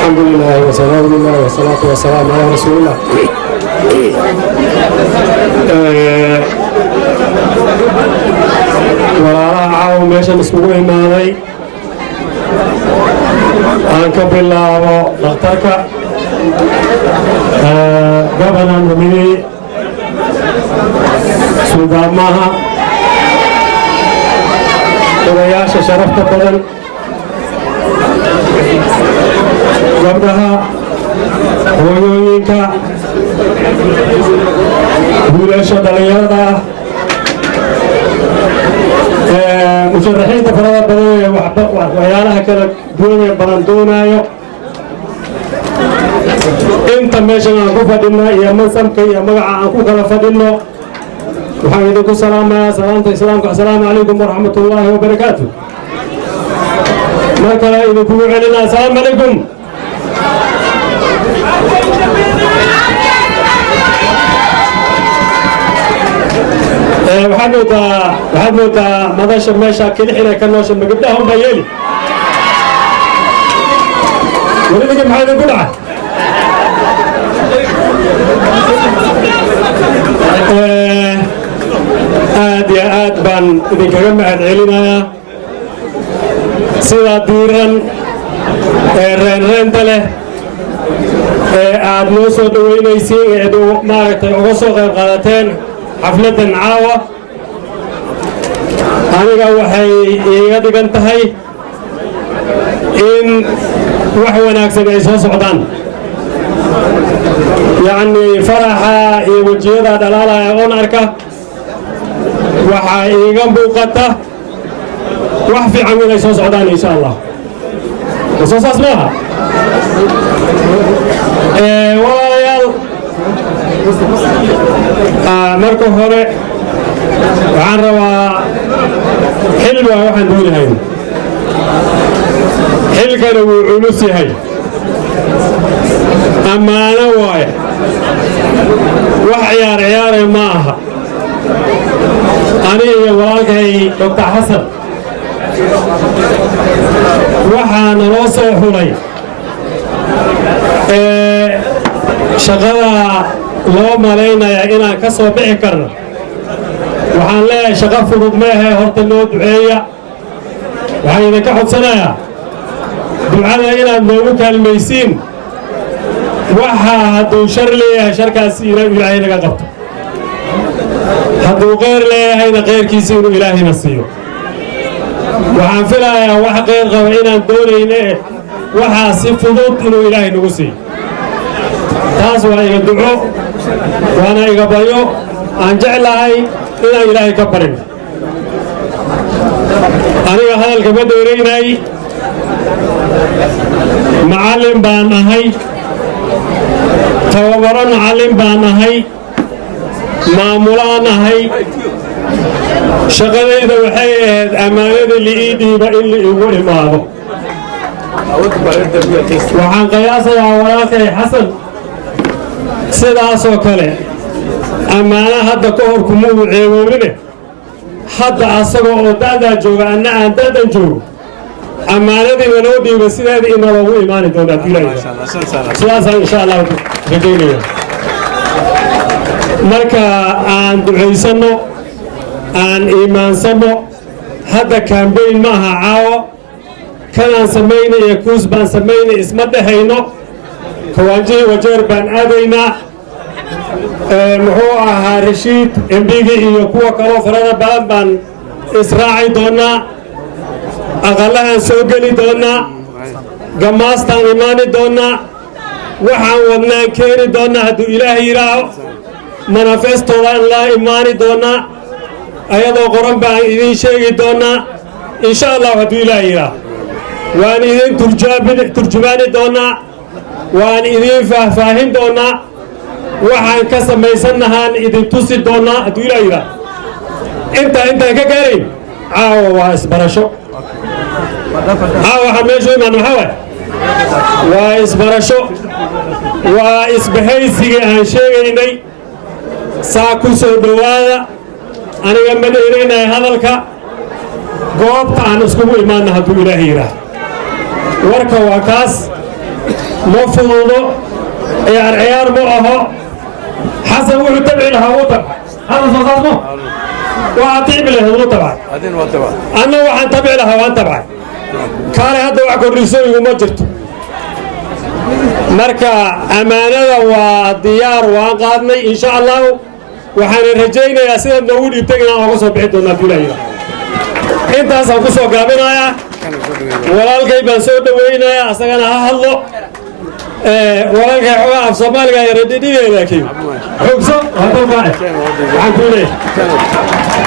الحمد لله وسلام الله والصلاة والسلام على رسول الله. walaalaha caawa meeshan iskugu imaaday aan ka bilaabo dhakhtarka gabanan rumini suugaamaha odayaasha sharafta badan gabdhaha hooyooyinka wiilasha dhalinyarada musharaxiinta farada badan ee waxyaalaha kala duwan ee badan doonayo inta meeshan aan ku fadhino iyo mansabka iyo magaca aan ku kala fadhino waxaan idinku salaamayaa salaamta islaamka assalaamu calaykum waraxmatullaahi wabarakaatu mar kale idinkugu celinaa assalaamu calaykum waxaad moodaa madasha meesha kilixina ka noosha ma gabdhaha unbaa yeeli welidiga maxaa idinku dhaca aad iyo aad baan idinkaga mahad celinayaa sidaa diiran ee reenreenta leh ee aad noo soo dhaweynaysiin eed maaragtay uga soo qayb qaadateen xafladdan caawa aniga waxay iiga dhigan tahay in wax wanaagsan ay soo socdaan yacnii faraxa iyo wejiyada dhalaalaya oon arka waxaa iiga muuqata wax fiican inay soo socdaan insha allah soo saas maaha walaalayaal marka hore waxaan rabaa xil waa waxaan doonahayn xilkana wuu culus yahay ammaano waaye wax ciyaare ma aha ani iyo walaalkay doctor xasan waxaa naloo soo xulay shaqada loo malaynaya inaan ka soo bixi karno waxaan leeyahay shaqo fudud maahe horta noo duceeya waxaan idinka codsanayaa ducada inaad noogu kaalmaysiin waxaa hadduu shar leeyahay sharkaas inuu ilaahay naga qabto hadduu khayr leeyahayna khayrkiisa inuu ilaahayna siiyo waxaan filayaa wax khayr qaba inaan doonayne waxaa si fudud inuu ilaahay nagu siiyo taas waa iga duco waana iga baryo aan jeclahay inaan ilaahay ka barin aniga hadalka ma dheeraynay macallin baan ahay tababaro macallin baan ahay maamulaan ahay shaqadayda waxay ahayd ammaanada li'ii dhiiba in la igu imaado waxaan qiyaasayaa walaalkay xasan sidaasoo kale ammaana hadda ka hor kuma uu ceegoobine hadda asagoo oo da'daa jooga anna aan da'dan joogo ammaanadiiba noo dhiiba sideeda ina loogu imaani doona sidaasaan insha allah rajaynaya marka aan ducaysanno aan iimaansanno hadda kambayn ma aha caawo kanaan samaynay iyo kuus baan samaynay isma dhehayno kawaanjihii wajeer baan aadaynaa muxuu ahaa rashiid embigi iyo kuwa kaloo farada badan baan israaci doonnaa aqallahaan soo geli doonnaa gamaastaan imaani doonnaa waxaan wadnaan keeni doonnaa hadduu ilaahay yidhaaho manifestoodaan laa imaani doonnaa ayadoo qoran baan idiin sheegi doonnaa insha allah hadduu ilaahay yidhaaho waan idin turjumaani doonnaa waan idiin faahfaahin doonnaa waxaan ka samaysannahaan idin tusi doonnaa hadduu ilaahay yidhaaho intaan ka gaarayn caawa waa isbarasho caawa waxaan meeshu imaan maxaa waay waa isbarasho waa isbahaysigii aan sheegaynay saa ku soo dhowaada aniga ma dheeraynaya hadalka goobta aan iskugu imaanna hadduu ilaahay yidhaah warka waa kaas ما فضوضه عيار مؤهو حسن وحو تبعي لها وطبع هذا صوصاته وعطيب له وطبع أنا وحن تبعي لها وان تبع كان هذا وعكو الرسول ومجرته مركا أمانة وديار وانقاذني إن شاء الله وحن رجينا يا سيدنا نقول يبتغينا وقصوا بعيدنا في ليلة انت أصلا قصوا قابلنا walaalkay baan soo dhaweynaya asagana ha hadlo walaalkay xogaa af Soomaaliga yar dhidhigeeda laakiin xogso hadda baa waxaan ku leeyahay